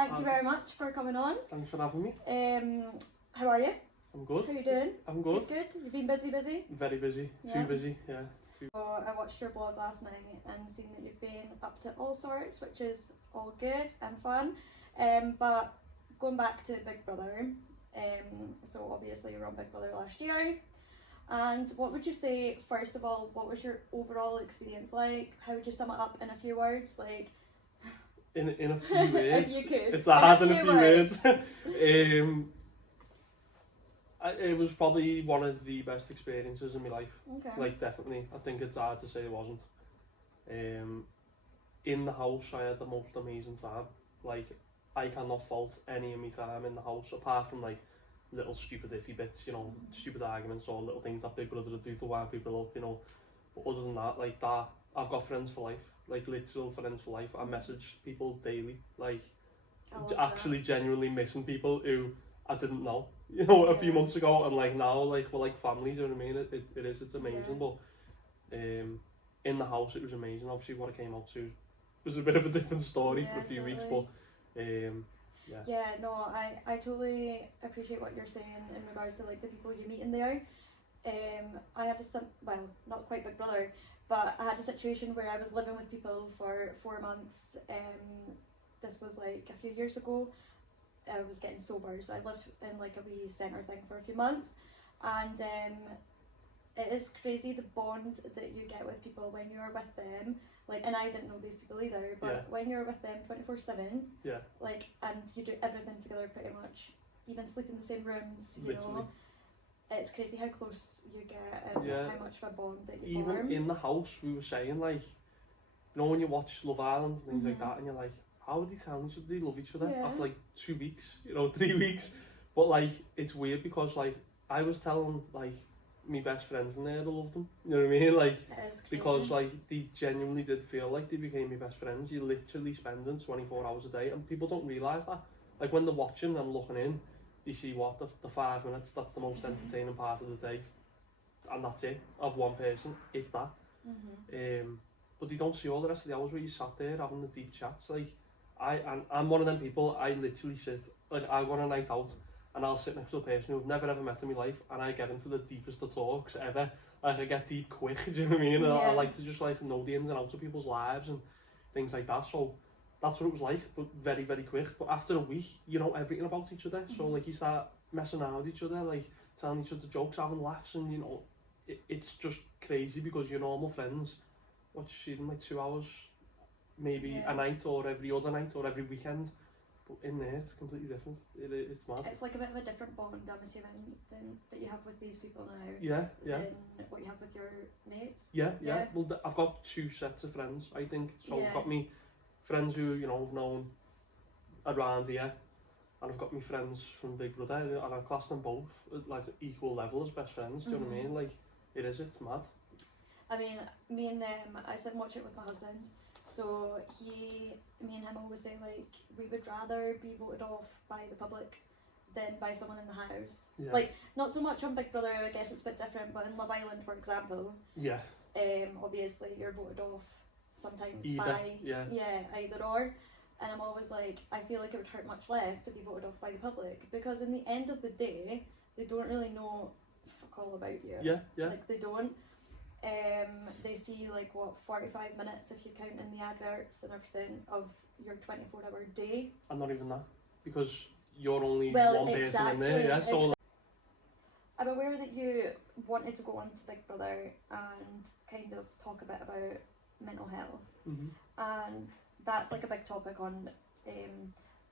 thank you very much for coming on. Thanks for having me. How are you? I'm good. How are you doing? I'm good. Good. You've been busy? Very busy. Yeah. Too busy, yeah. So I watched your vlog last night and seen that you've been up to all sorts, which is all good and fun. But going back to Big Brother, so obviously you were on Big Brother last year. And what would you say, first of all, what was your overall experience like? How would you sum it up in a few words? Like, in a few words. if you could. It's hard in a few words. It was probably one of the best experiences in my life. Okay. Like, definitely. I think it's hard to say it wasn't. In the house, I had the most amazing time. Like, I cannot fault any of my time in the house, apart from, like, little stupid iffy bits, you know, stupid arguments or little things that Big Brother would do to wind people up, you know. But other than that, like that, I've got friends for life, like literal friends for life. I message people daily, like actually genuinely missing people who I didn't know, you know, a few months ago, and like now, like we're like family, you know what I mean? It's amazing. But in the house it was amazing. Obviously what it came out to was a bit of a different story for a few weeks, but yeah, no, I totally appreciate what you're saying in regards to like the people you meet in there. I had well, not quite Big Brother, but I had a situation where I was living with people for 4 months. This was like a few years ago. I was getting sober, so I lived in like a wee centre thing for a few months, and it is crazy the bond that you get with people when you're with them. Like, and I didn't know these people either, but when you're with them 24/7, like, and you do everything together pretty much, even sleep in the same rooms, you know, it's crazy how close you get and how much of a bond that you form. Even in the house, we were saying, like, you know, when you watch Love Island and things like that, and you're like, how would they tell each other they love each other after like 2 weeks, you know, 3 weeks? But like, it's weird because like I was telling like my best friends in there to love them, you know what I mean? Like, because like they genuinely did feel like they became my best friends. You're literally spending 24 hours a day, and people don't realise that. Like, when they're watching and looking in, you see what the 5 minutes, that's the most entertaining part of the day, and that's it, of one person, if that. But they don't see all the rest of the hours where you sat there having the deep chats. Like, I'm one of them people. I literally sit, like, I go on a night out and I'll sit next to a person who I've never ever met in my life, and I get into the deepest of talks ever. Like, I get deep quick, do you know what I mean? And I like to just like know the ins and outs of people's lives and things like that. So that's what it was like, but very, very quick. But after a week, you know everything about each other. So like, you start messing around with each other, like telling each other jokes, having laughs, and you know, it's just crazy because your normal friends, what you see them like 2 hours, maybe a night, or every other night, or every weekend. But in there, it's completely different. It's mad. It's like a bit of a different bond, I'm assuming, than that you have with these people now. Yeah. Than what you have with your mates. Yeah. Well, I've got 2 sets of friends, I think. So I've got me friends who, you know, I've known around here, and I've got my friends from Big Brother, and I class them both at like equal level as best friends. Do you know what I mean? Like, it's mad. I mean, me and I sit and watch it with my husband. So me and him always say, like, we would rather be voted off by the public than by someone in the house. Like, not so much on Big Brother, I guess it's a bit different, but in Love Island, for example, obviously you're voted off sometimes by either or. And I'm always like, I feel like it would hurt much less to be voted off by the public, because in the end of the day, they don't really know fuck all about you. Like, they don't. They see like 45 minutes, if you count in the adverts and everything, of your 24-hour day. And not even that, because you're only one person in there. So I'm aware that you wanted to go on to Big Brother and kind of talk a bit about mental health, and that's like a big topic on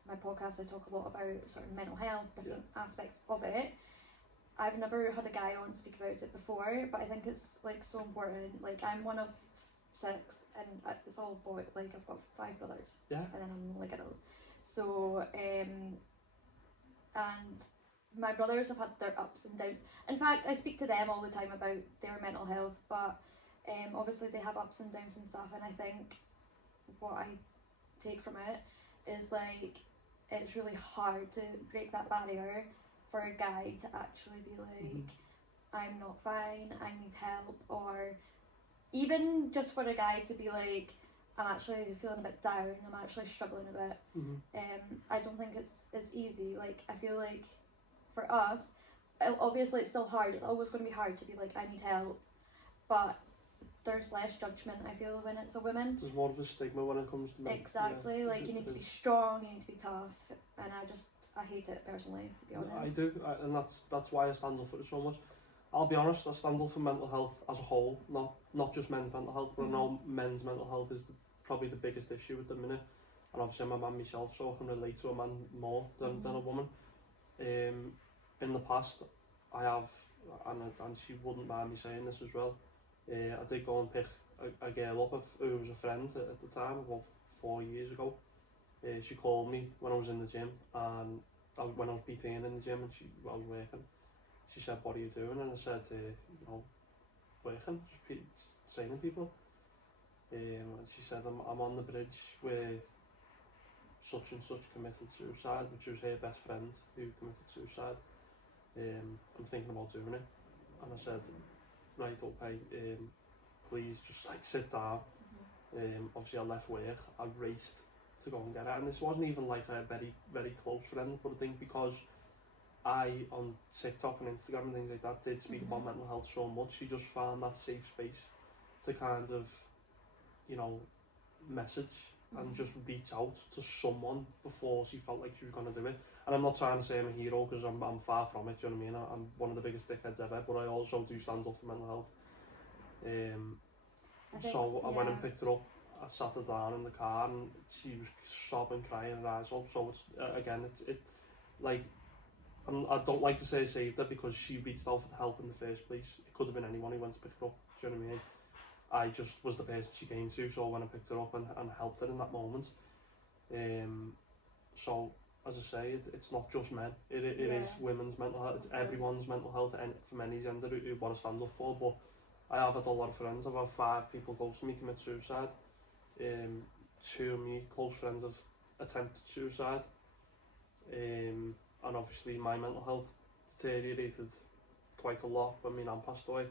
my podcast. I talk a lot about sort of mental health, different aspects of it. I've never had a guy on speak about it before, but I think it's like so important. Like, I'm one of 6, and it's all boy. Like, I've got 5 brothers, and then I'm like a girl. So and my brothers have had their ups and downs. In fact, I speak to them all the time about their mental health, but obviously they have ups and downs and stuff. And I think what I take from it is like, it's really hard to break that barrier for a guy to actually be like, I'm not fine, I need help, or even just for a guy to be like, I'm actually feeling a bit down, I'm actually struggling a bit. I don't think it's as easy. Like, I feel like for us, obviously it's still hard, it's always going to be hard to be like, I need help, but there's less judgment, I feel, when it's a woman. There's more of a stigma when it comes to men. Exactly, like you need to be strong, you need to be tough, and I hate it personally, to be honest. I do, and that's why I stand up for it so much. I'll be honest, I stand up for mental health as a whole, not just men's mental health, but I know men's mental health is probably the biggest issue at the minute. And obviously I'm a man myself, so I can relate to a man more than a woman. In the past, I have, and she wouldn't mind me saying this as well, I did go and pick a girl up who was a friend at the time, about 4 years ago. She called me when I was in the gym, and when I was PTing in the gym, and I was working. She said, "What are you doing?" And I said, "You know, working, just training people." And she said, I'm on the bridge where such and such committed suicide, which was her best friend who committed suicide. I'm thinking about doing it." And I said, "Right, okay, please just like sit down." Obviously I left work, I raced to go and get it, and this wasn't even like a very, very close friend, but I think because I, on TikTok and Instagram and things like that, did speak about mental health so much, she just found that safe space to kind of, you know, message and just reach out to someone before she felt like she was going to do it. And I'm not trying to say I'm a hero, because I'm far from it, do you know what I mean? I'm one of the biggest dickheads ever, but I also do stand up for mental health. I went and picked her up, I sat her down in the car, and she was sobbing, crying her eyes up. So it's, again, like, I don't like to say I saved her, because she reached out for the help in the first place. It could have been anyone who went to pick her up, do you know what I mean? I just was the person she came to, so I went and picked her up and helped her in that moment. So, as I say, it's not just men, it is women's mental health, it's everyone's mental health, and from any gender who want to stand up for. But I have had a lot of friends, I've had 5 people close to me commit suicide. 2 of my close friends have attempted suicide. And obviously my mental health deteriorated quite a lot when my nan passed away.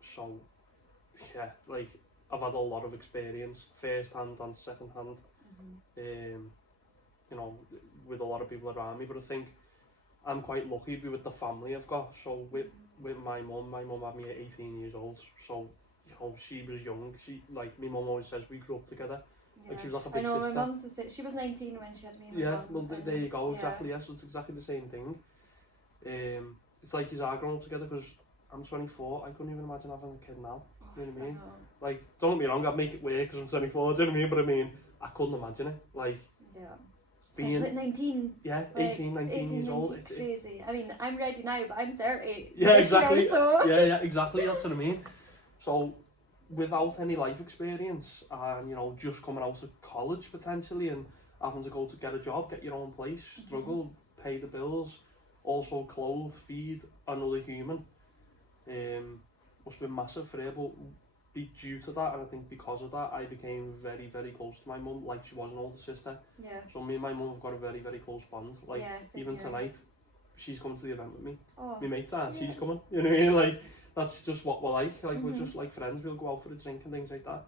So yeah, like, I've had a lot of experience, first hand and second hand, you know, with a lot of people around me. But I think I'm quite lucky with the family I've got. So with my mum had me at 18 years old, so, you know, she was young. She, like, my mum always says we grew up together. Yeah. Like, she was like a big sister. sister. My mum's the same. She was 19 when she had me. Yeah, well, there you go, exactly, yeah. So it's exactly the same thing. It's like you are growing up together, because I'm 24, I couldn't even imagine having a kid now, you know what I mean? Like, don't get me wrong, I'd make it work because I'm 24, do you know what I mean? But I mean, I couldn't imagine it, like... Yeah. Especially at 19. Yeah, like, 18, 19 years old. It's crazy. I mean, I'm ready now, but I'm 30. Yeah, exactly. Year, so. Yeah, exactly, that's what I mean. So, without any life experience, and, you know, just coming out of college potentially, and having to go to get a job, get your own place, struggle, pay the bills, also clothe, feed another human, must have been massive for her. But due to that, and I think because of that, I became very, very close to my mum, like she was an older sister. Yeah. So me and my mum have got a very, very close bond. Like, even tonight, she's coming to the event with me. My mates are, she's coming, you know what I mean? Like, that's just what we're like. We're just like friends, we'll go out for a drink and things like that.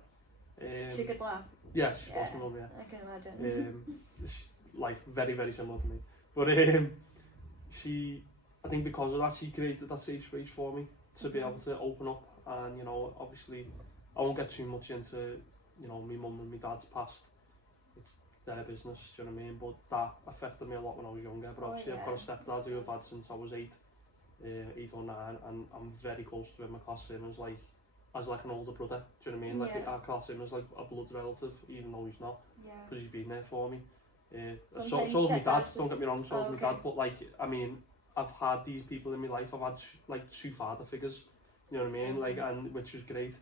She could laugh. Yeah, she's my mum, yeah. I can imagine. Like, very, very similar to me. But she, I think because of that, she created that safe space for me to be able to open up. And, you know, obviously, I won't get too much into, you know, my mum and my dad's past. It's their business, do you know what I mean? But that affected me a lot when I was younger. But obviously, I've got a stepdad who I've had since I was 8 or 9, and I'm very close to him. I class him as like an older brother, do you know what I mean? Like, I class him as like a blood relative, even though he's not, because he's been there for me. So's my dad, don't get me wrong, so's my dad, but like, I mean, I've had these people in my life, I've had like 2 father figures, you know what I mean? Like, and which was great,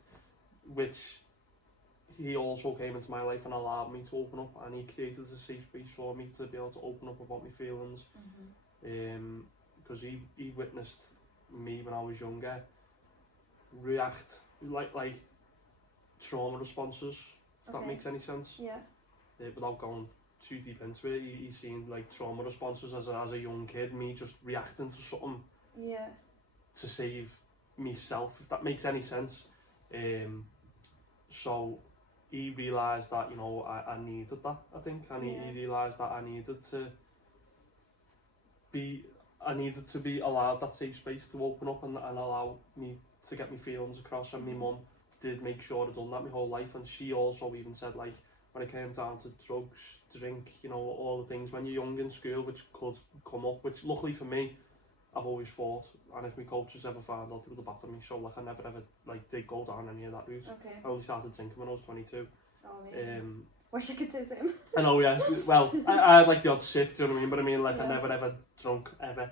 which he also came into my life and allowed me to open up, and he created a safe space for me to be able to open up about my feelings, because he witnessed me when I was younger react like trauma responses, if that makes any sense. Without going too deep into it, he's seen like trauma responses as a young kid, me just reacting to something to save myself, if that makes any sense. So he realised that, you know, I needed that, I think, and he realised that I needed to be allowed that safe space to open up and allow me to get my feelings across. And my mum did make sure I'd done that my whole life, and she also even said, like, when it came down to drugs, drink, you know, all the things when you're young in school which could come up, which luckily for me I've always fought, and if my coaches ever found out, they would have battered me, so like I never ever like did go down any of that route. Okay. I only started drinking when I was 22. Oh, amazing. Wish I could say the same. I know, yeah. Well, I had like the odd sip, do you know what I mean? But I mean, like, I never ever drunk, ever.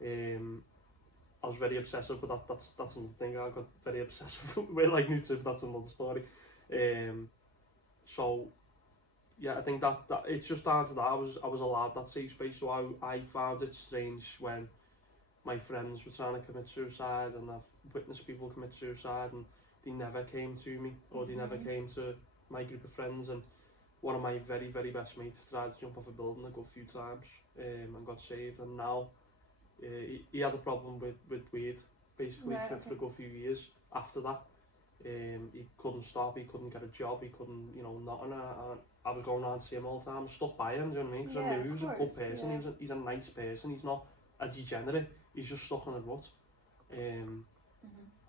I was very obsessive, but that's another thing. I got very obsessive with like nutrition, but that's another story. So, yeah, I think that it's just down to that. I was allowed that safe space, so I found it strange when my friends were trying to commit suicide, and I've witnessed people commit suicide, and they never came to me, or they never came to my group of friends. And one of my very, very best mates tried to jump off a building a good few times, and got saved, and now he had a problem with weed, basically, for a good few years after that. He couldn't stop, he couldn't get a job, he couldn't, you know, nothing. I was going around to see him all the time, stuck by him, do you know what I mean? Because I knew he was a good person, he's a nice person, he's not a degenerate, he's just stuck in a rut.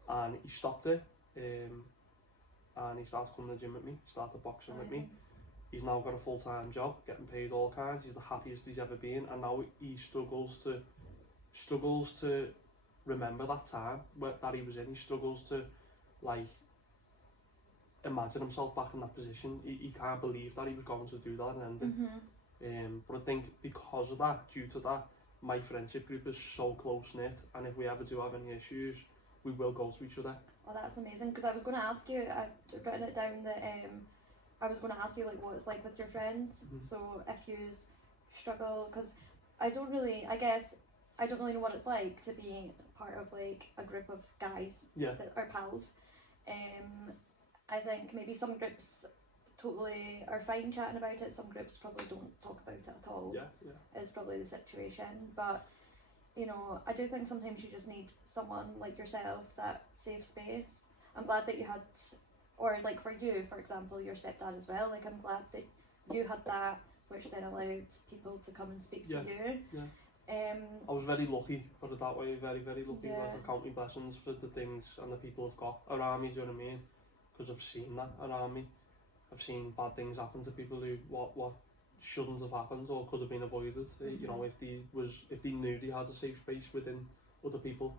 And he stopped it, and he started coming to the gym with me, started boxing with me. He's now got a full-time job, getting paid all kinds, he's the happiest he's ever been, and now he struggles to remember that time that he was in. He struggles to, like, imagine himself back in that position. He can't believe that he was going to do that and end it. But I think because of that, due to that, my friendship group is so close-knit, and if we ever do have any issues, we will go to each other. Oh, that's amazing, because I was going to ask you, I've written it down, that I was going to ask you like what it's like with your friends. So if you struggle, because I don't really know what it's like to be part of like a group of guys that are pals. I think maybe some groups totally are fine chatting about it, some groups probably don't talk about it at all. Is probably the situation. But you know, I do think sometimes you just need someone like yourself, that safe space. I'm glad that you had, or like for you, for example, your stepdad as well, like I'm glad that you had that, which then allowed people to come and speak to you. I was very lucky, put it that way, very, very lucky. Like, I count my blessings for the things and the people I've got around me, do you know what I mean? Because I've seen that around me. I've seen bad things happen to people who what shouldn't have happened or could have been avoided. You know, if they knew they had a safe space within other people,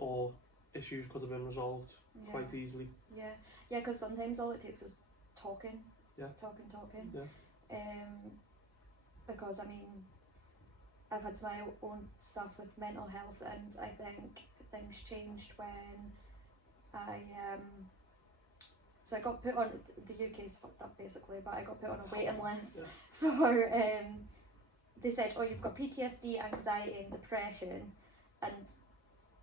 or issues could have been resolved quite easily. Because sometimes all it takes is talking. Talking. Because I mean, I've had my own stuff with mental health, and I think things changed when so I got put on, the UK's fucked up basically, but I got put on a waiting list for, they said, oh, you've got PTSD, anxiety and depression, and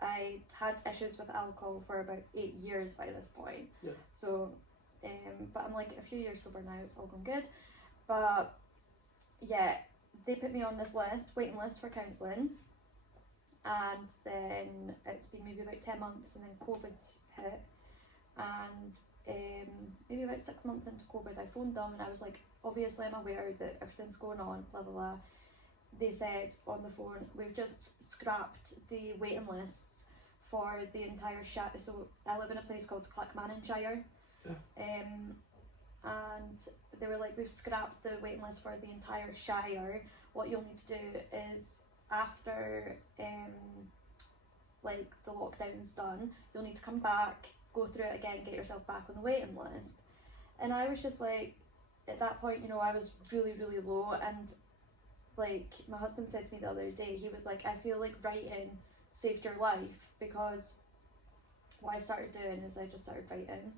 I had issues with alcohol for about 8 years by this point. So, but I'm like a few years sober now, it's all going good. But yeah, they put me on this list, waiting list for counselling, and then it's been maybe about 10 months, and then COVID hit, and maybe about 6 months into COVID, I phoned them and I was like, obviously I'm aware that everything's going on, blah blah blah. They said on the phone, we've just scrapped the waiting lists for the entire shire. So I live in a place called Clackmannanshire, and they were like, we've scrapped the waiting list for the entire shire. What you'll need to do is, after like the lockdown's done, you'll need to come back, go through it again, get yourself back on the waiting list. And I was just like, at that point, you know, I was really, really low, and like my husband said to me the other day, he was like, I feel like writing saved your life, because what I started doing is I just started writing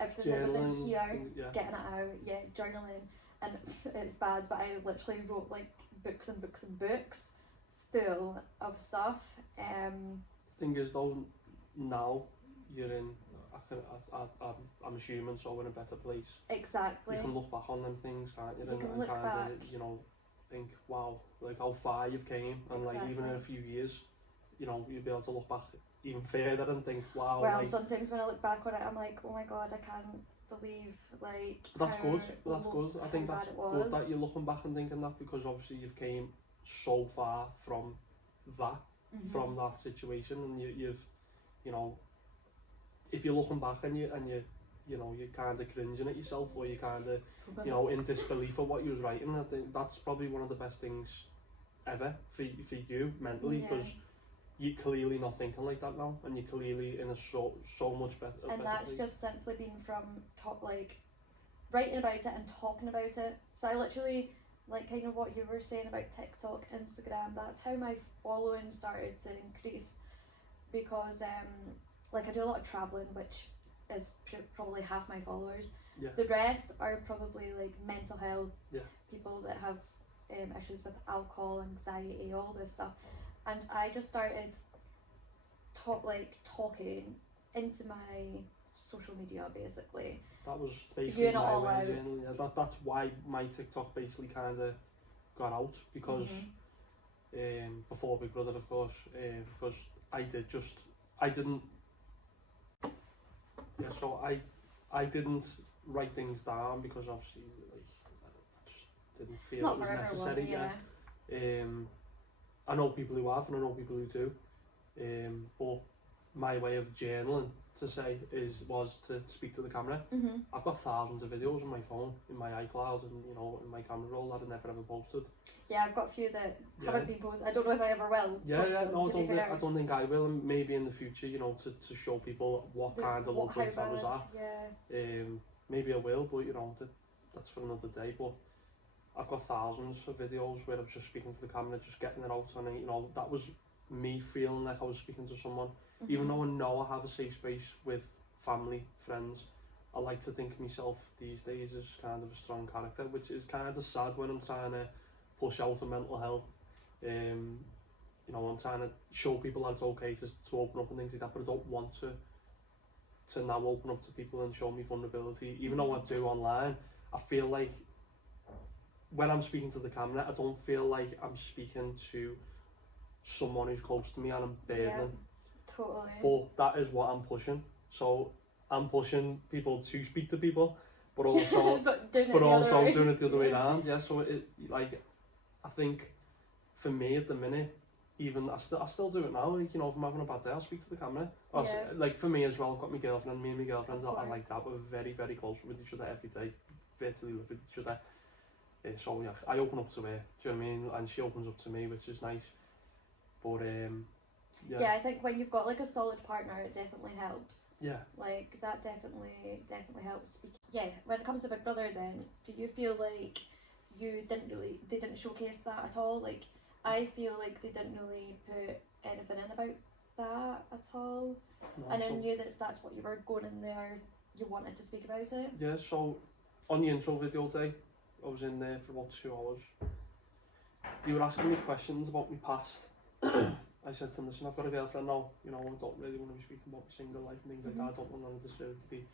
everything that was in here, getting it out, journaling, and it's bad, but I literally wrote like books and books and books full of stuff. Thing is though, now you're in, I'm assuming, so in a better place. Exactly. You can look back on them things, can't you? You can look back. You know, think, wow, like how far you've came, and like even in a few years, you know, you'll be able to look back even further and think, wow, Well, like, sometimes when I look back on it, I'm like, oh my god, I can't believe like. that's how good. That's good. I think how that's bad it good that was. you're looking back and thinking that, because obviously you've came so far from that, Mhm. from that situation, and you've, you know, if you're looking back and you know, you're kind of cringing at yourself, or you kind of, So bad. you know, in disbelief of what you was writing. I think that's probably one of the best things ever for you mentally, Yeah. because you're clearly not thinking like that now, and you're clearly in a so much better. And that's place. just simply been from like writing about it and talking about it. So I literally, like kind of what you were saying about TikTok, Instagram, that's how my following started to increase, because like I do a lot of travelling, which is probably half my followers. Yeah. The rest are probably like mental health, Yeah. people that have issues with alcohol, anxiety, all this stuff. And I just started talking into my social media, basically. That was Spewing basically it my all way, out. journal. Yeah, that's why my TikTok basically kind of got out, because before Big Brother, of course, because I didn't, yeah, so I didn't write things down, because obviously, like, I just didn't It's feel not it was for necessary. everyone, yeah. I know people who have, and I know people who do, but my way of journaling, to say, was to speak to the camera. Mhm. I've got thousands of videos on my phone, in my iCloud, and you know, in my camera roll that I never ever posted. Yeah, I've got a few that Yeah. haven't been posted. I don't know if I ever will. Yeah, post yeah, them, no, to be fair. I don't think I will, and maybe in the future, you know, to show people what kind of low how points I was bad, at. yeah. Maybe I will, but you know, that's for another day. But I've got thousands of videos where I'm just speaking to the camera, just getting it out, and you know, that was me feeling like I was speaking to someone. Even though I know I have a safe space with family, friends, I like to think of myself these days as kind of a strong character, which is kind of sad when I'm trying to push out a mental health. You know, I'm trying to show people that it's okay to open up and things like that, but I don't want to now open up to people and show me vulnerability. Even though I do online, I feel like when I'm speaking to the camera, I don't feel like I'm speaking to someone who's close to me and I'm burdening. Yeah, totally. But that is what I'm pushing. So I'm pushing people to speak to people, but also but doing it but the also other way. doing it the other way around. Yeah. So it, like, I think for me at the minute, even I still do it now. Like, you know, if I'm having a bad day, I'll speak to the camera. Or, Yeah. like for me as well, I've got my girlfriend. Me and my girlfriend Of are like course. that. We're very very close with each other every day. Virtually live with each other. So yeah, I open up to her. Do you know what I mean? And she opens up to me, which is nice. But Yeah, I think when you've got like a solid partner, it definitely helps. Yeah. Like that definitely helps. Yeah, when it comes to Big Brother, then do you feel like they didn't showcase that at all? Like I feel like they didn't really put anything in about that at all. No, And I so- knew that that's what you were going in there. You wanted to speak about it. Yeah, so on the intro video day, I was in there for about 2 hours. They were asking me questions about my past. I said to them, listen, I've got a girlfriend now, you know, I don't really want to be speaking about my single life and things like that. I don't want to deserve to be.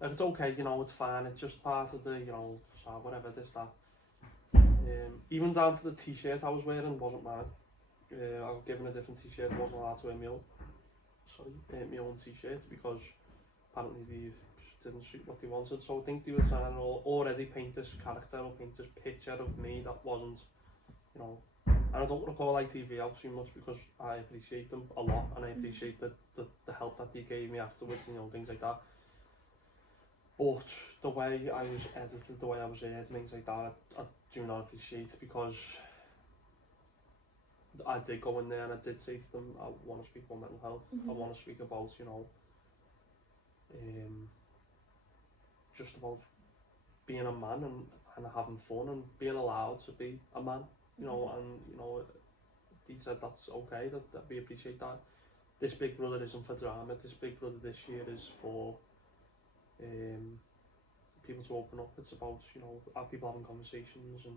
Like, it's okay, you know, it's fine, it's just part of the, you know, whatever, this, that. Even down to the t-shirt I was wearing wasn't mine. I was given a different t-shirt, I wasn't allowed to wear my own t-shirt, because apparently they just didn't suit what they wanted. So I think they were trying to already paint this character or paint this picture of me that wasn't, you know. And I don't want to call ITV out too much, because I appreciate them a lot, and I appreciate the help that they gave me afterwards, you know, things like that. But the way I was edited, the way I was aired, things like that, I do not appreciate, because I did go in there and I did say to them, I want to speak about mental health. I want to speak about, you know, just about being a man and having fun and being allowed to be a man, you know, and, you know, they said that's okay, that we appreciate that. This Big Brother isn't for drama. This Big Brother this year is for people to open up. It's about, you know, people having conversations, and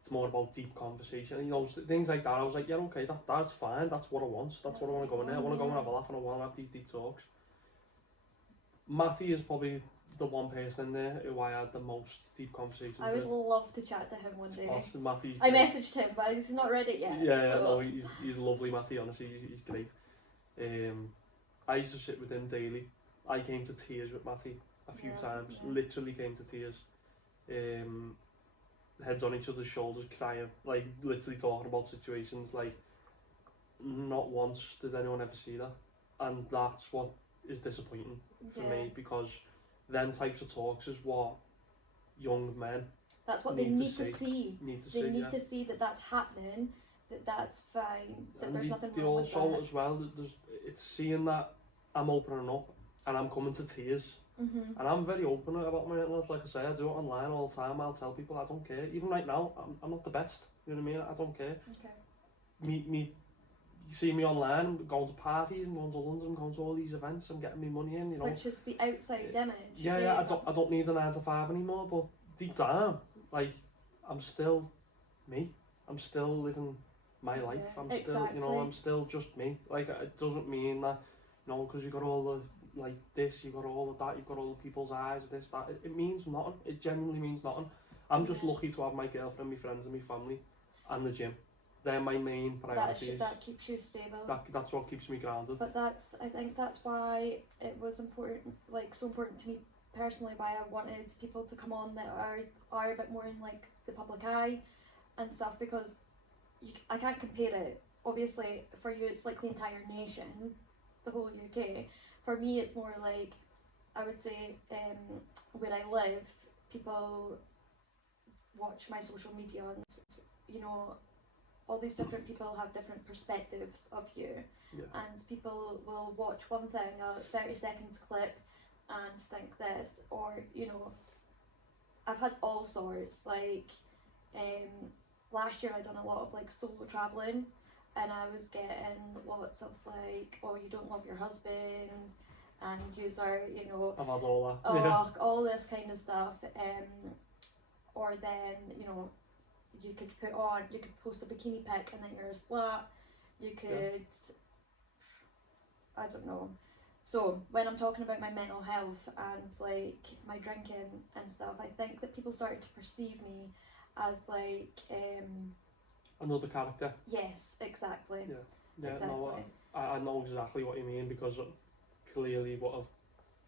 it's more about deep conversation, and, you know, things like that. I was like, yeah, okay, that's fine, that's what I want, that's what I want to go in there. I want to go and have a laugh, and I want to have these deep talks. Matty is probably the one person in there who I had the most deep conversations I would with. love to chat to him one day. Matty's I great. messaged him, but he's not read it yet. Yeah, so. no, he's lovely, Matty, honestly, he's great. I used to sit with him daily. I came to tears with Matty a few times, yeah. literally came to tears. Heads on each other's shoulders, crying, like literally talking about situations. Like, not once did anyone ever see that, and that's what is disappointing for me, because them types of talks is what young men that's what they need to need to see. need to They see. need Yeah. to see that that's happening, that that's fine, that And there's they, nothing they wrong with also that. as well, that it's seeing that I'm opening up and I'm coming to tears. Mm-hmm. And I'm very open about my mental health. Like I say, I do it online all the time. I'll tell people I don't care. Even right now, I'm not the best. You know what I mean? I don't care. Okay. You see me online, I'm going to parties, I'm going to London, I'm going to all these events, I'm getting me money in, you know. Which is the outside image. Yeah, I don't need a 9 to 5 anymore, but deep down, like, I'm still me. I'm still living my life. Yeah, I'm still, you know, I'm still just me. Like, it doesn't mean that, you know, because you got all the, like, this, you got all of that, you've got all the people's eyes, this, that. It means nothing. It genuinely means nothing. I'm just lucky to have my girlfriend, my friends, and my family, and the gym. They're my main priorities. That keeps you stable. That's what keeps me grounded. But I think that's why it was important, like so important to me personally, why I wanted people to come on that are a bit more in like the public eye and stuff, because I can't compare it. Obviously, for you it's like the entire nation, the whole UK. For me, it's more like, I would say, where I live, people watch my social media and, you know, all these different people have different perspectives of you, and people will watch one thing, a 30-second clip, and think this, or, you know, I've had all sorts, like, last year I done a lot of like solo travelling, and I was getting lots of like, oh, you don't love your husband, and yous are, you know, I've had all that. oh, all this kind of stuff, or then, you know, you could post a bikini pic and then you're a slut, you could, I don't know. So when I'm talking about my mental health and like my drinking and stuff, I think that people started to perceive me as like another character. Yes, exactly. Yeah, exactly. no, I know exactly what you mean, because clearly what of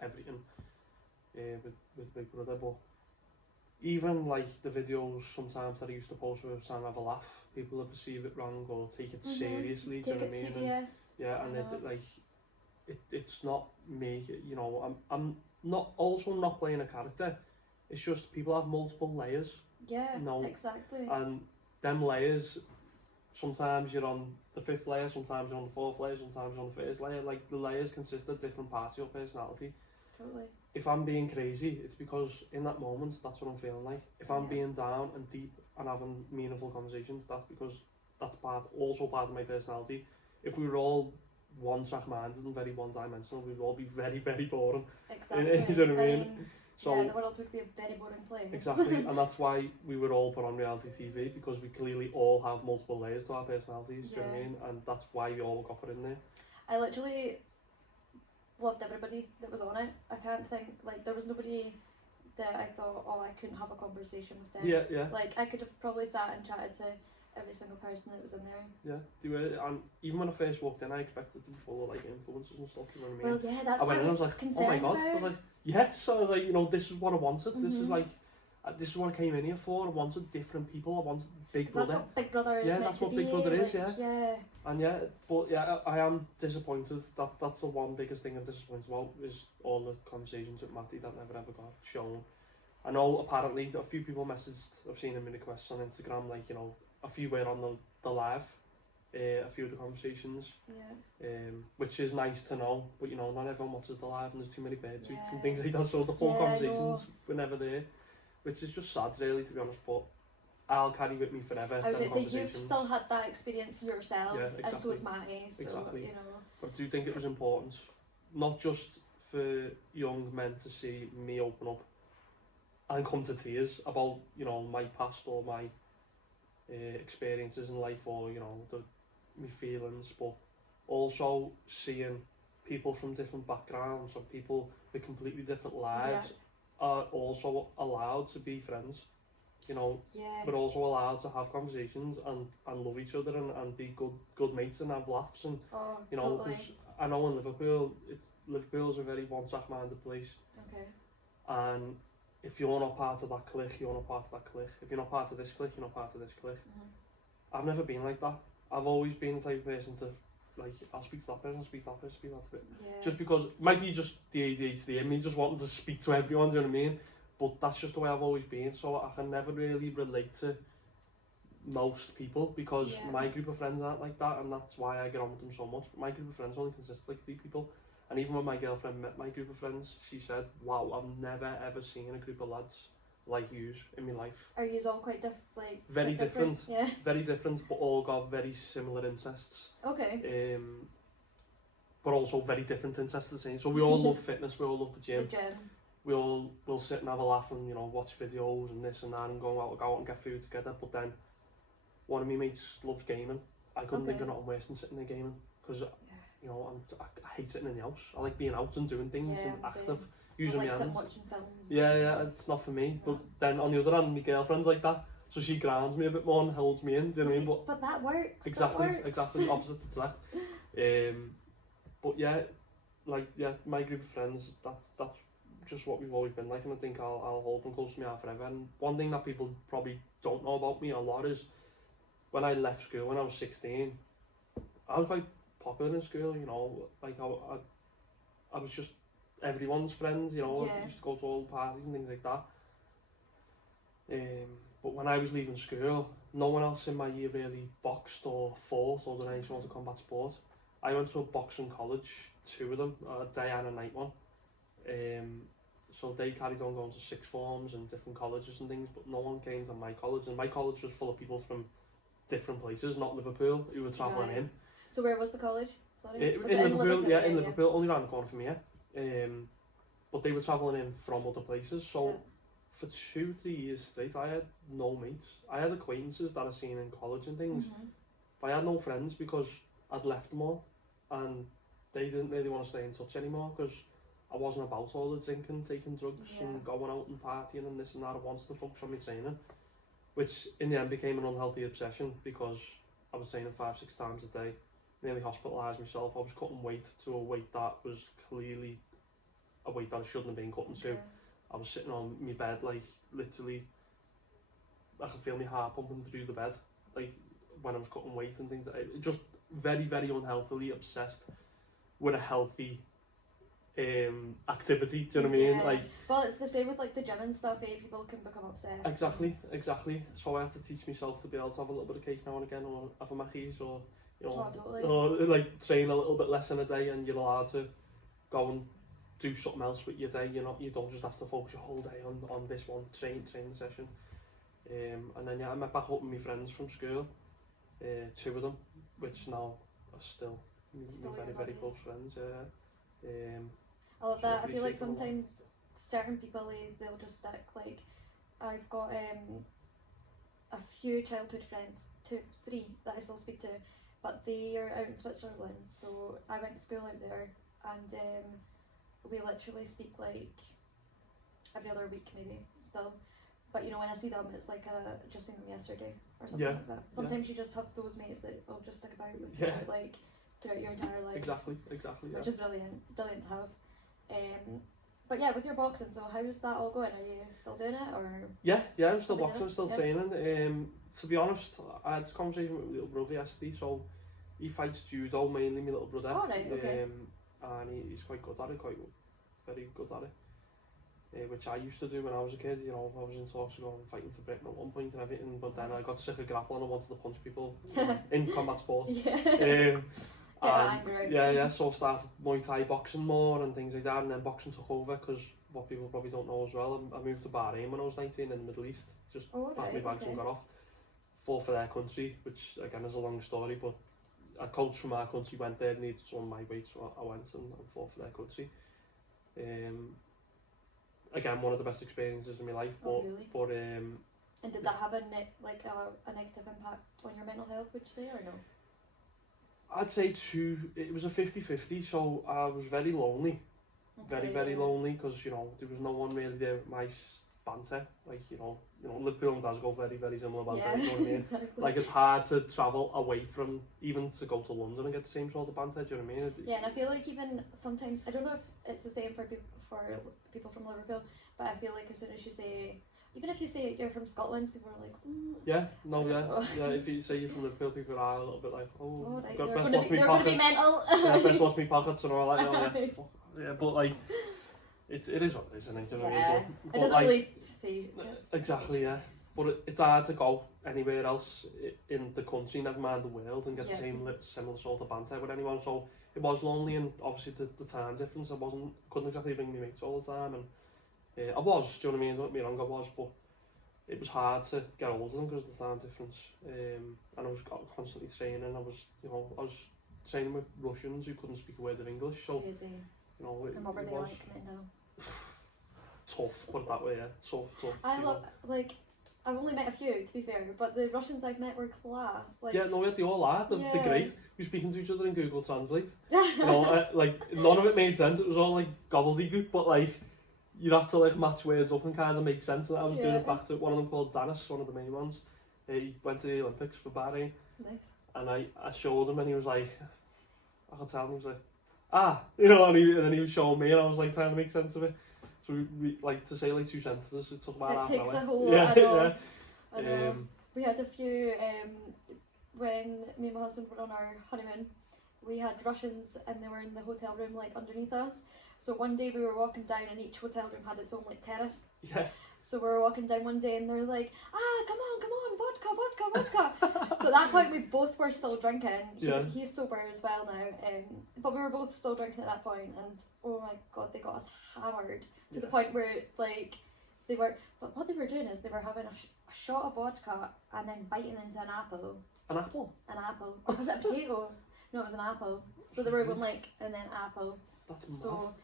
everything with Big Brother, but even like the videos sometimes that I used to post where I was trying to have a laugh, people will perceive it wrong or take it seriously. Take do you know it what I mean? serious. And it's not me. You know, I'm not playing a character. It's just people have multiple layers. Yeah, you know, exactly. And them layers, sometimes you're on the 5th layer, sometimes you're on the 4th layer, sometimes you're on the 1st layer. Like, the layers consist of different parts of your personality. Totally. If I'm being crazy, it's because in that moment, that's what I'm feeling like. If I'm being down and deep and having meaningful conversations, that's because that's also part of my personality. If we were all one-track minded and very one-dimensional, we'd all be very, very boring. Exactly. You know what I mean? So, yeah, the world would be a very boring place. Exactly, and that's why we were all put on reality TV, because we clearly all have multiple layers to our personalities, do you know what I mean? And that's why we all got put in there. I literally loved everybody that was on it. I can't think, like, there was nobody that I thought, oh, I couldn't have a conversation with them. Yeah. Like, I could have probably sat and chatted to every single person that was in there. Yeah, they were, and even when I first walked in, I expected to be full of like influencers and stuff, you know what I mean? Well, yeah, that's I went in, I was like, oh my god, about. I was like, yes, I was like, you know, this is what I wanted, this is like, this is what I came in here for. I wanted different people, I wanted Big Brother. That's what Big Brother is. Yeah, that's what Big Brother is, like, yeah. And yeah, but yeah, I am disappointed. That's the one biggest thing I'm disappointed about, is all the conversations with Matty that never ever got shown. I know apparently a few people messaged, I've seen them in requests on Instagram, like, you know, a few were on the live, a few of the conversations, which is nice to know, but you know, not everyone watches the live and there's too many bird tweets and things like that, so the full conversations were never there, which is just sad really, to be honest, but I'll carry with me forever. I was going to say, you've still had that experience yourself, and so is Matty, so, you know. But I do think it was important, not just for young men to see me open up and come to tears about, you know, my past or my experiences in life, or, you know, my feelings, but also seeing people from different backgrounds or people with completely different lives are also allowed to be friends. You know, we're also allowed to have conversations and love each other and be good mates and have laughs, and you know, I know in Liverpool, Liverpool's a very one-track-minded place, Okay. and if you're not part of that clique, you're not part of that clique. If you're not part of this clique, you're not part of this clique. I've never been like that. I've always been the type of person to, like, I'll speak to that person, speak to that person, speak to that person. Yeah. Just because, it might be just the ADHD in me, just wanting to speak to everyone, do you know what I mean? But that's just the way I've always been, so I can never really relate to most people, because Yeah. my group of friends aren't like that, and that's why I get on with them so much. But my group of friends only consists of like 3 people, and even when my girlfriend met my group of friends, she said, wow, I've never ever seen a group of lads like yous in my life. Are you all quite like Very quite different. Yeah. Very different, but all got very similar interests. Okay. But also very different interests at the same. So we all love fitness, we all love the The gym. gym. We all will sit and have a laugh and, you know, watch videos and this and that and go out and get food together. But then one of my mates loves gaming. I couldn't think of nothing worse than sitting there gaming, because you know, I hate sitting in the house. I like being out and doing things and active, using my hands. Watching films. Yeah, it's not for me. But then on the other hand, my girlfriend's like that, so she grounds me a bit more and holds me in. Do you know what I mean? But that works. Exactly, opposite to that. But yeah, my group of friends, that's just what we've always been like, and I think I'll hold them close to my heart forever. And one thing that people probably don't know about me a lot is, when I left school when I was 16, I was quite popular in school, you know, like I was just everyone's friend, you know. I used to go to all the parties and things like that. But when I was leaving school, no one else in my year really boxed or fought or did any sort of combat sport. I went to a boxing college, 2 of them, a day and a night one. So they carried on going to 6th forms and different colleges and things, but no one came to my college, and my college was full of people from different places, not Liverpool, who were travelling in. So where was the college? Sorry? In Liverpool, in Liverpool, only around the corner from here. But they were travelling in from other places, so for 2-3 years straight, I had no mates. I had acquaintances that I seen in college and things, but I had no friends because I'd left them all, and they didn't really want to stay in touch anymore, because I wasn't about all the drinking, taking drugs and going out and partying and this and that. I wanted to focus on my training, which in the end became an unhealthy obsession, because I was training 5-6 times a day, nearly hospitalised myself. I was cutting weight to a weight that was clearly a weight that I shouldn't have been cutting to. I was sitting on my bed, like, literally, I could feel my heart pumping through the bed, like, when I was cutting weight and things. Just very, very unhealthily obsessed with a healthy activity, do you know what I mean? Like, well, it's the same with like the gym and stuff, people can become obsessed. Exactly. So I had to teach myself to be able to have a little bit of cake now and again, or have a Mackies, or, you know, totally. or like train a little bit less in a day, and you're allowed to go and do something else with your day. You don't just have to focus your whole day on this one training session. And then I met back up with my friends from school, 2 of them, which now are still very, very close friends. I love that. I feel like sometimes certain people, they'll just stick. Like, I've got a few childhood friends, 2, 3 that I still speak to, but they are out in Switzerland, so I went to school out there, and we literally speak like every other week maybe still. But you know, when I see them, it's like just seen them yesterday or something like that. Sometimes you just have those mates that will just stick about with you, like, throughout your entire life. Exactly. Which is brilliant to have. But yeah, with your boxing, so how's that all going? Are you still doing it, or? Yeah, I'm still boxing, still training. To be honest, I had this conversation with my little brother yesterday. So he fights judo mainly, my little brother. Oh, right, okay. And he's quite good at it, very good at it. Which I used to do when I was a kid. You know, I was in talks of going fighting for Britain at one point and everything, but then I got sick of grappling and wanted to punch people in combat sport. So I started Muay Thai boxing more and things like that, and then boxing took over, because what people probably don't know as well, I moved to Bahrain when I was 19 in the Middle East, just packed my bags and got off, fought for their country, which again is a long story, but a coach from our country went there, needed someone my weight, so I went and fought for their country. Again, one of the best experiences in my life, but and did that have a negative impact on your mental health, would you say, or no? I'd say it was a 50-50, so I was very lonely, very lonely, because, you know, there was no one really there at my banter. Like, you know, Liverpool and Glasgow, very, very similar banter, Yeah, you know what I mean? exactly. Like, it's hard to travel away from, even to go to London and get the same sort of banter, do you know what I mean? Yeah, and I feel like even sometimes, I don't know if it's the same for people from Liverpool, but I feel like as soon as you say, even if you say you're from Scotland, people are like, Yeah, no, I don't yeah, know. yeah. If you say you're from Liverpool, people are a little bit like, oh, right, got they're best gonna watch be, me they're gonna be pockets. mental. Yeah, best watch me pockets and all that. You know, yeah, fuck. Yeah, but like, it is what it is, isn't it? Do you know what I Yeah, mean? it But doesn't like, really feel exactly, yeah. But it's hard to go anywhere else in the country, never mind the world, and get the similar sort of banter with anyone. So it was lonely, and obviously the time difference. Couldn't exactly bring me mates all the time, and I was. Do you know what I mean? Don't get me wrong, I was, but it was hard to get hold of them because of the time difference. And I was constantly training. I was training with Russians who couldn't speak a word of English. So crazy. you know, And what were it they was like right now? tough. Put it that way, yeah. Tough. I you love, know. like, I've only met a few to be fair, but the Russians I've met were class. Like, Yeah, no, they all are. They're Yeah. great. We were speaking to each other in Google Translate. You know, like none of it made sense. It was all like gobbledygook, but like you had to like match words up and kind of make sense. And I was doing it back to one of them called Danis, one of the main ones. He went to the Olympics for Bahrain, nice. and I showed him, and he was like, I could tell him, he was like, you know, and then he was showing me, and I was like trying to make sense of it. So we like to say like 2 sentences. It took about half It an takes hour. a whole. Yeah, I know. yeah. I know. We had a few when me and my husband were on our honeymoon. We had Russians and they were in the hotel room like underneath us. So one day we were walking down and each hotel room had its own like terrace. Yeah. So we were walking down one day and they were like, come on, vodka. So at that point we both were still drinking. He's sober as well now. But we were both still drinking at that point, and oh my god, they got us hammered to the point where like but what they were doing is they were having a shot of vodka and then biting into an apple. An apple? An apple. Or was it a potato? No, it was an apple. So they were going like, and then apple. That's mad. So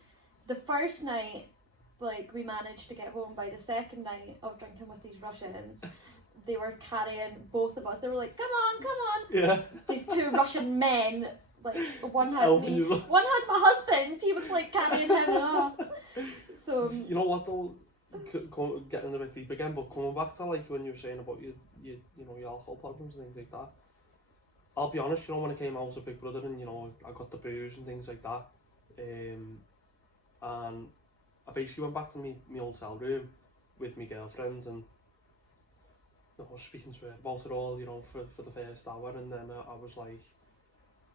the first night, like, we managed to get home. By the second night of drinking with these Russians, they were carrying both of us. They were like, come on. Yeah. These 2 Russian men, like, one had me, one had my husband. He was like carrying him and all. So you know what though? Getting a bit deep again, but coming back to like when you were saying about your alcohol problems and things like that. I'll be honest, you know, when I came out as a Big Brother and, you know, I got the booze and things like that, and I basically went back to my hotel room with my girlfriend, and I was speaking to her about it all, you know, for the first hour, and then I was like,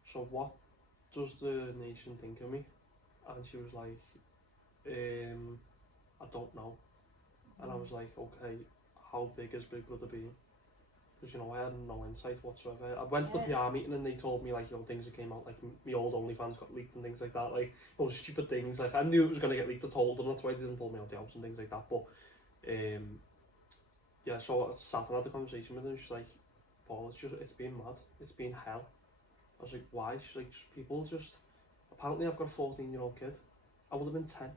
so what does the nation think of me? And she was like, I don't know. And I was like, okay, how big has Big Brother been? Because, you know, I had no insight whatsoever. I went to the PR meeting and they told me, like, you know, things that came out, like, my old OnlyFans got leaked and things like that, like, those stupid things. Like, I knew it was going to get leaked, I told them, that's why they didn't pull me out the house and things like that. But, yeah, so I sat and had the conversation with her, and she's like, Paul, it's been mad, it's been hell. I was like, why? She's like, people just, apparently I've got a 14-year-old kid. I would have been 10.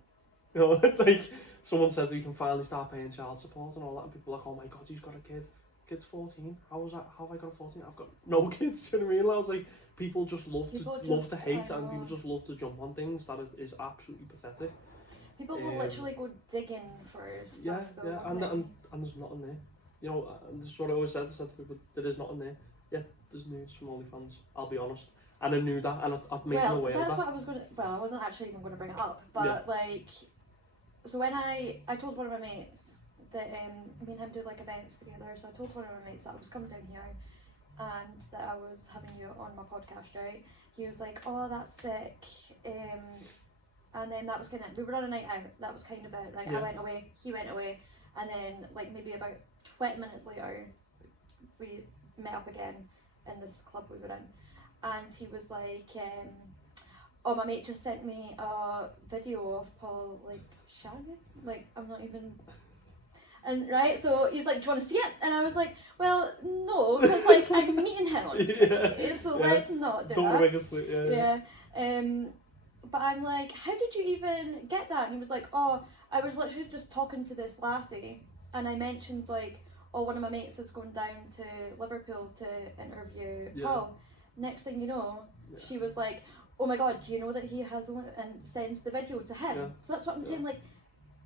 You know, like, someone said you can finally start paying child support and all that, and people are like, oh my god, he's got a kid. Kid's 14. How have I got a 14? I've got no kids. You know what I mean? I was like, people just love to hate, and people just love to jump on things that is absolutely pathetic. People will literally go digging for stuff. And there's nothing there. You know, and this is what I always said to people, there is nothing there. Yeah, there's nudes from OnlyFans, I'll be honest. And I knew that, and I'd made my way out of that. That's what I was going to, well, I wasn't actually even going to bring it up, but like, so when I told one of my mates that me and him do like events together, so I told one of my mates that I was coming down here and that I was having you on my podcast, right? He was like, oh, that's sick. And then that was kind of, we were on a night out, that was kind of it. Like, I went away, he went away, and then like maybe about 20 minutes later, we met up again in this club we were in. And he was like, oh, my mate just sent me a video of Paul, like, shagging. Like, I'm not even... And, right, so he's like, do you want to see it? And I was like, well, no, because, like, I'm meeting him on Friday, so let's not do Don't that. make it sleep, But I'm like, how did you even get that? And he was like, oh, I was literally just talking to this lassie, and I mentioned, like, oh, one of my mates is going down to Liverpool to interview Paul. Next thing you know, she was like, oh my god, do you know that he has and sends the video to him? So that's what I'm saying, like,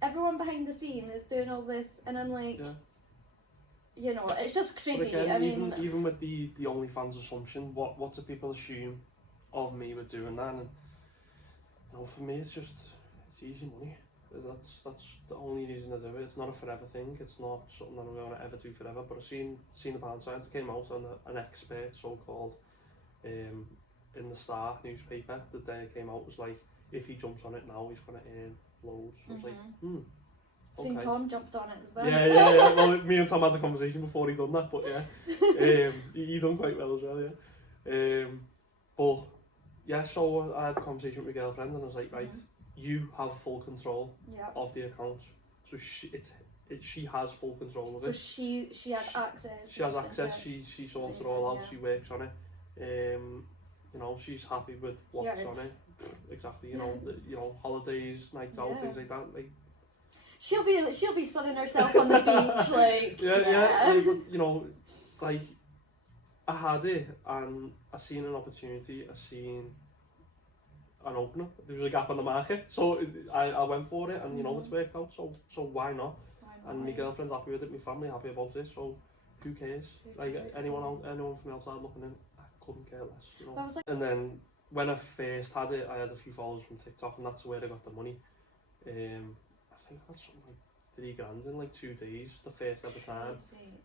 everyone behind the scene is doing all this, and I'm like, Yeah. you know, it's just But crazy. again, I mean, even with the OnlyFans assumption, what do people assume of me with doing that? And you know, for me, it's easy money. That's the only reason I do it. It's not a forever thing. It's not something that I'm going to ever do forever. But I've seen the Pound Signs came out on an expert, so called, in the Star newspaper. The day it came out was like, if he jumps on it now, he's going to earn loads. I was like, seen okay. Tom jumped on it as well. Yeah. Well, me and Tom had the conversation before he done that, but yeah, he done quite well as well, yeah. But yeah, so I had a conversation with my girlfriend, and I was like, right, you have full control Yeah. of the account, so she has full control of So it. she has access. She has access. into- She sorts it all out. Yeah. She works on it. You know, she's happy with what's Yeah. on it. Exactly. You know, holidays, nights out, Yeah. things like that. Like. She'll be sunning herself on the beach, like Yeah. Like, you know, like I had it, and I seen an opportunity. I seen an opener. There was a gap on the market, so I went for it, and you know, it's worked out. So why not? And my girlfriend's happy with it. My family happy about it. So who cares? Like anyone from outside looking in, I couldn't care less. You know. I was like, And then when I first had it, I had a few followers from TikTok, and that's where I got the money. I think I got something like $3,000 in like 2 days, the first ever time.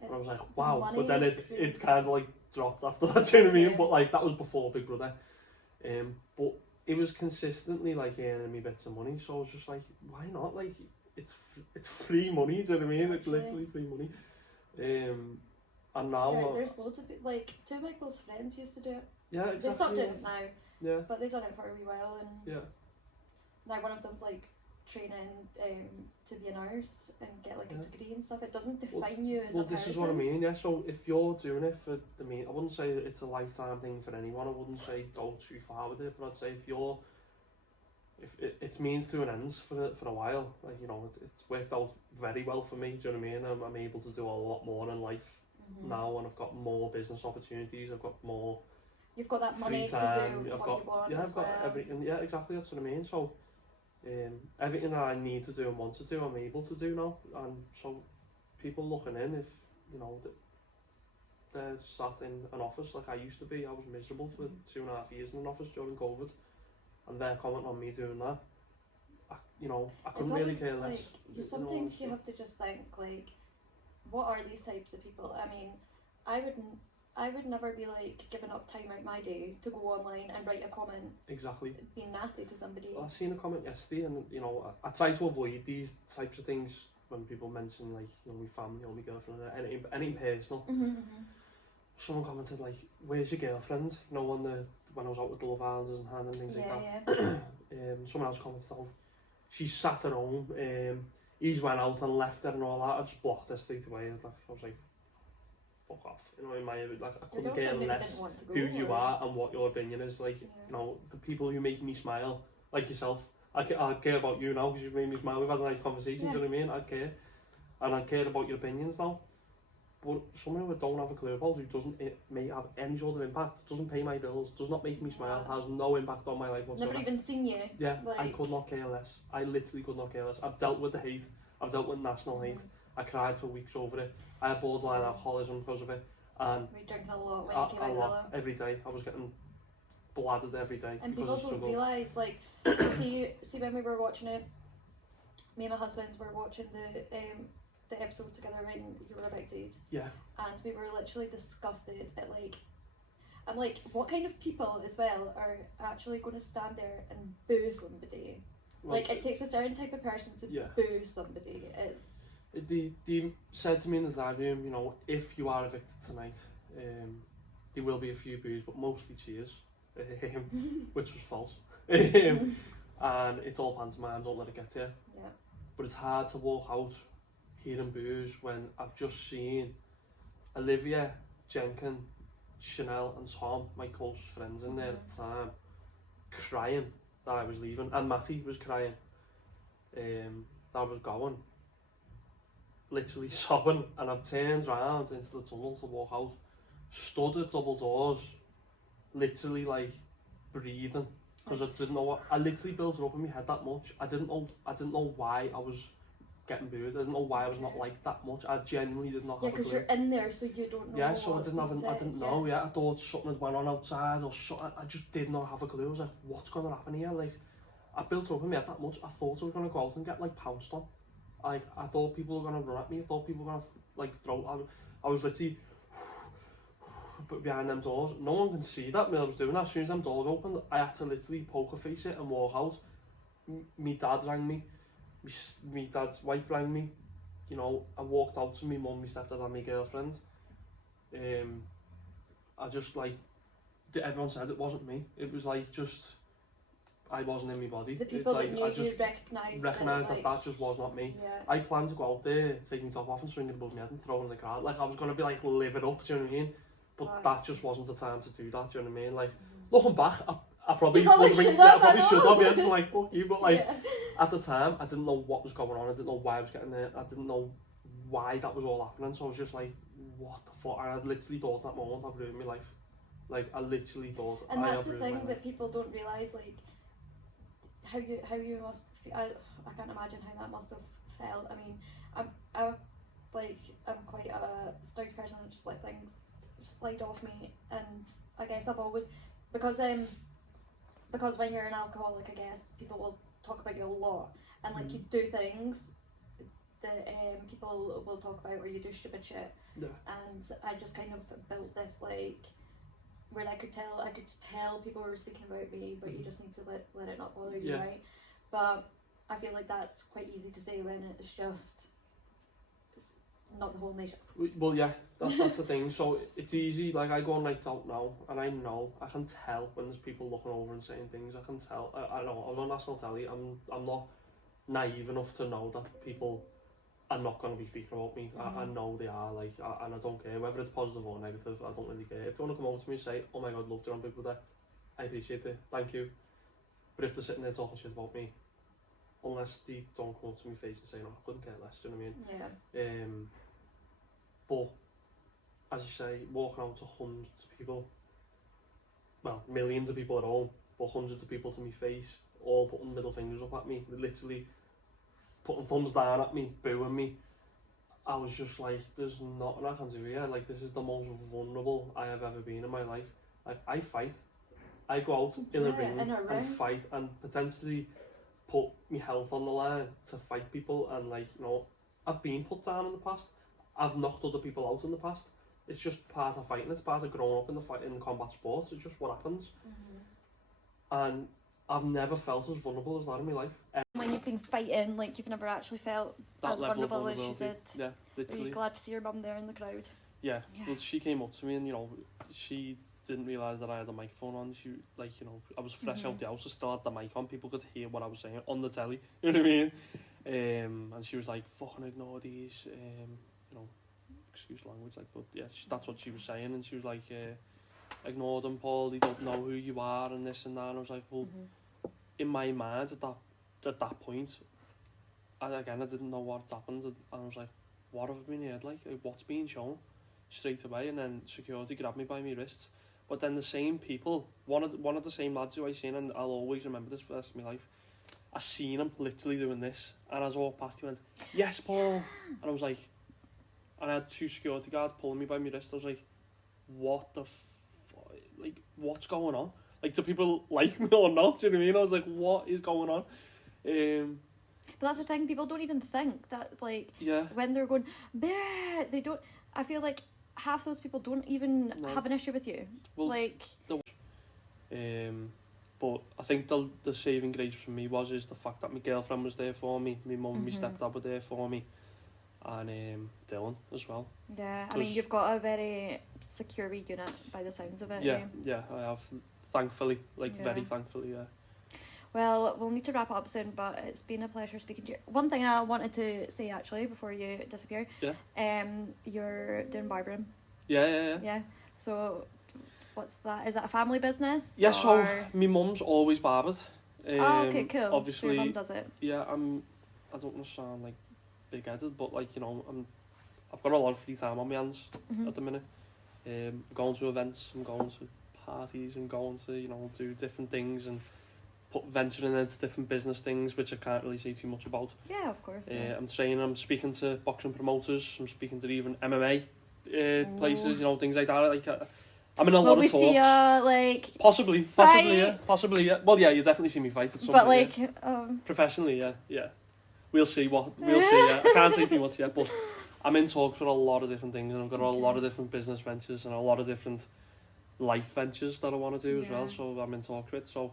And I was like, wow. But then it kind of like dropped after that, do you know what I mean? But like that was before Big Brother. But it was consistently like earning me bits of money, so I was just like, why not? Like it's free money, do you know what I mean? It's literally free money. And now there's loads of people, like two of my close friends used to do it. Yeah, exactly. They stopped doing it now. Yeah. But they've done it for a wee while, and yeah. now one of them's like training to be a nurse and get like a degree and stuff. It doesn't define you as a person. Well, this is what I mean, yeah. So if you're doing it for the main, I wouldn't say it's a lifetime thing for anyone. I wouldn't say go too far with it, but I'd say if it's means to an end for a while, like, you know, it's worked out very well for me. Do you know what I mean? I'm able to do a lot more in life now, and I've got more business opportunities. I've got more. You've got that money free time. to do I've what got, you want. yeah, as I've got well. everything. Yeah, exactly. That's what I mean. So, everything that I need to do and want to do, I'm able to do now. And so, people looking in, if you know, they're sat in an office like I used to be. I was miserable for 2.5 years in an office during COVID, and they're commenting on me doing that. I couldn't really care less. Like, sometimes you have to just think, like, what are these types of people? I mean, I would never be like giving up time out my day to go online and write a comment. Exactly. Being nasty to somebody. Well, I seen a comment yesterday, and you know, I try to avoid these types of things when people mention, like, you know, my family or my girlfriend or anything personal. Someone commented like, "Where's your girlfriend?" You know, when I was out with the Love Islanders and Han and things like that. Someone else commented, "Oh, she's sat at home. He's went out and left her and all that." I just blocked her straight away. I was like, fuck off. You know, in my like, I couldn't care less who you are and what your opinion is. Like, you know, the people who make me smile, like yourself. I'd care about you now because you've made me smile. We've had a nice conversation. Do you know what I mean? I'd care, and I'd care about your opinions now. But someone who I don't have a clue about, who doesn't may have any sort of impact, doesn't pay my bills, does not make me smile, has no impact on my life whatsoever. Never even seen you. Yeah, like... I could not care less. I literally could not care less. I've dealt with the hate. I've dealt with national hate. I cried for weeks over it. I had borderline alcoholism because of it. And we were drinking a lot when you came out of that. Every day. I was getting bladdered every day. And people don't realise, like, see when we were watching it, me and my husband were watching the episode together when you were evicted. Yeah. And we were literally disgusted at, like, I'm like, what kind of people as well are actually going to stand there and boo somebody? Well, like, it takes a certain type of person to boo somebody. They said to me in the diary room, you know, if you are evicted tonight, there will be a few boos, but mostly cheers, which was false. And it's all pantomime, don't let it get to you. Yeah. But it's hard to walk out hearing boos when I've just seen Olivia, Jenkin, Chanel and Tom, my closest friends in there at the time, crying that I was leaving, and Matty was crying that I was going, literally sobbing, and I've turned around into the tunnel to walk out, stood at double doors, literally like breathing, because I didn't know what, I literally built it up in my head that much. I didn't know why I was getting booed. I didn't know why I was not liked that much. I genuinely did not Yeah, have a because clue. you're in there, so you don't know. Yeah, so I what's didn't have, being I said, didn't know. Yeah, I thought something had went on outside or something. I just did not have a clue. I was like, what's going to happen here? Like, I built up in my head that much. I thought I was going to go out and get like pounced on. Like, I thought people were going to run at me. I thought people were going to like throw. I was literally behind them doors. No one can see that me I was doing that. As soon as them doors opened, I had to literally poker face it and walk out. Me dad rang me. Me dad's wife rang me. You know, I walked out to me mum, my stepdad and my girlfriend. I just like, everyone said it wasn't me. It was like just, I wasn't in my body. The people like, that knew I just you recognised that that just was not me. Yeah. I planned to go out there, take my top off and swing it above my head and throw it in the crowd. Like, I was going to be like, live it up, do you know what I mean? But Wow. that just wasn't the time to do that, do you know what I mean? Like, looking back, I probably, You probably should have, I I know. should have, yeah, been like, fuck you, but like, Yeah. at the time, I didn't know what was going on, I didn't know why I was getting there, I didn't know why that was all happening, so I was just like, what the fuck, and I literally thought at that moment I've ruined my life. Like, I literally thought And I that's have the ruined my thing life. that people don't realise, like, how you must feel. I can't imagine how that must have felt. I mean, I'm quite a stout person and just let things slide off me, and I guess I've always, because when you're an alcoholic, I guess people will talk about you a lot, and like you do things that people will talk about, or you do stupid shit. Yeah. And I just kind of built this like, where I could tell people were speaking about me, but you just need to let it not bother you, Yeah. right? But I feel like that's quite easy to say when it's just not the whole nation. Well, yeah, that's the thing. So it's easy. Like, I go on nights out now, and I can tell when there's people looking over and saying things. I can tell. I know. I was on national telly. I'm not naive enough to know that people are not going to be speaking about me. I know they are. Like, and I don't care whether it's positive or negative. I don't really care. If they want to come over to me and say, "Oh my God, loved it on Big Brother," I appreciate it. Thank you. But if they're sitting there talking shit about me, unless they don't come up to me face and say, "No, I couldn't care less," do you know what I mean? Yeah. But as you say, walking out to hundreds of people, well, millions of people at home, but hundreds of people to my face, all putting middle fingers up at me, literally putting thumbs down at me, booing me. I was just like, there's nothing I can do here. Like, this is the most vulnerable I have ever been in my life. Like, I fight. I go out in a ring and fight and potentially put my health on the line to fight people. And like, you know, I've been put down in the past. I've knocked other people out in the past. It's just part of fighting. It's part of growing up in the fight in combat sports. It's just what happens. And I've never felt as vulnerable as that in my life. When you've been fighting, like you've never actually felt That as level of vulnerable as you vulnerability. did. Yeah, Were literally. you glad to see your mum there in the crowd? Yeah. Yeah. Well, she came up to me and, you know, she didn't realise that I had a microphone on. She, like, you know, I was fresh out the house. I still had the mic on. People could hear what I was saying on the telly. You know what I mean? And she was like, fucking ignore these, you know, excuse language, like, but yeah, that's what she was saying. And she was like, ignore them, Paul, they don't know who you are and this and that. And I was like, well, in my mind at that point, I didn't know what happened. And I was like, what have I been heard like? What's being shown? Straight away. And then security grabbed me by my wrists. But then the same people, one of the same lads who I seen, and I'll always remember this for the rest of my life, I seen him literally doing this, and as I walked past he went, yes, Paul. And I was like, and I had two security guards pulling me by my wrist. I was like, what the like, what's going on? Like, do people like me or not? Do you know what I mean? I was like, what is going on? But that's the thing, people don't even think that, like, Yeah. when they're going, bleh, they don't, I feel like half those people don't even have an issue with you. Well, like, but I think the saving grace for me is the fact that my girlfriend was there for me, my mum and my stepdad were there for me, and Dylan as well. yeah, I mean, you've got a very secure wee unit by the sounds of it. Yeah, I have, thankfully, very thankfully, yeah. Well, we'll need to wrap up soon, but it's been a pleasure speaking to you. One thing I wanted to say, actually, before you disappear, you're doing barbering. Yeah. So, what's that? Is that a family business? Yeah, or... so my mum's always barbered. Okay, cool. Obviously, so your mum does it. Yeah, I don't want to sound like big-headed, but like, you know, I've got a lot of free time on my hands at the minute. I'm going to events, I'm going to parties, and going to, you know, do different things, and venturing into different business things, which I can't really say too much about. Yeah, of course. Yeah. I'm speaking to boxing promoters. I'm speaking to even MMA places, things like that. Like I'm in a lot of talks. Will we see like Possibly, yeah. Well, yeah, you definitely see me fight at some but point. like Professionally, yeah. We'll see. Yeah. I can't say too much yet, but I'm in talks with a lot of different things, and I've got a lot of different business ventures and a lot of different life ventures that I want to do as well. So I'm in talks with. So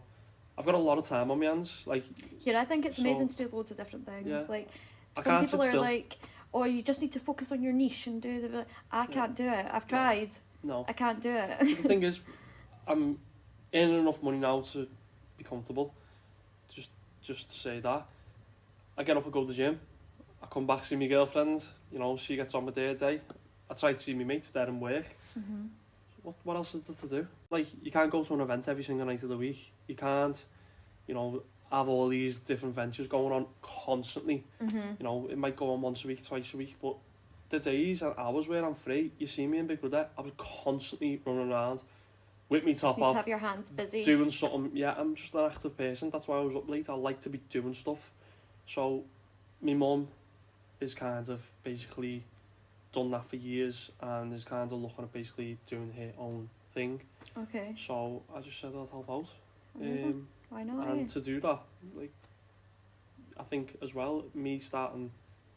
I've got a lot of time on my hands. Like, yeah, I think it's amazing to do loads of different things. Yeah. Like I some can't people sit are still. like, oh, you just need to focus on your niche and do the. I can't do it. I've tried. No. I can't do it. The thing is, I'm earning enough money now to be comfortable. Just to say that. I get up and go to the gym. I come back, see my girlfriend. She gets on with their day. I try to see my mates there and work. Mm-hmm. What else is there to do? Like, you can't go to an event every single night of the week. You can't, have all these different ventures going on constantly. Mm-hmm. It might go on once a week, twice a week, but the days and hours where I'm free, you see me in Big Brother, I was constantly running around with me top You off, have your hands busy. doing something. Yeah, I'm just an active person. That's why I was up late. I like to be doing stuff. So, my mum is kind of basically done that for years and is kind of looking at basically doing her own thing. Okay. So I just said I'd help out. Amazing. Why not? And to do that, like, I think as well, me starting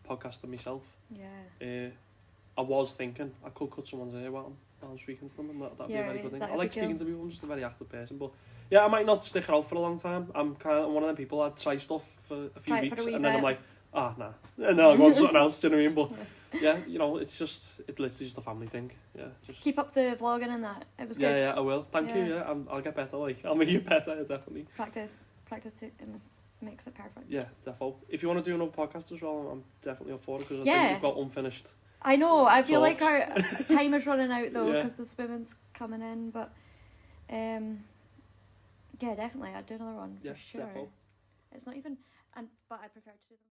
podcasting myself, Yeah. I was thinking I could cut someone's ear while I'm speaking to them, and that'd be a very good thing. I that'd like be speaking cool. to people. I'm just a very active person, but yeah, I might not stick around for a long time. I'm kind of one of them people that try stuff for a few Try it for weeks a wee and then I'm bit. like, nah, and then I go on to something else. Do you know what I mean? But yeah, it's literally just a family thing. Yeah, just Keep up the vlogging and that. It was good. yeah, I will. Thank you. Yeah, I'll get better. Like, I'll make it better, definitely. Practice it makes it perfect. Yeah, defo. If you want to do another podcast as well, I'm definitely up for it because I Yeah. think we've got unfinished. I know. I feel like Talks. our time is running out though Yeah. because the swimming's coming in. But yeah, definitely, I'd do another one Yeah, for sure. defo. It's not even, but I prefer to do them.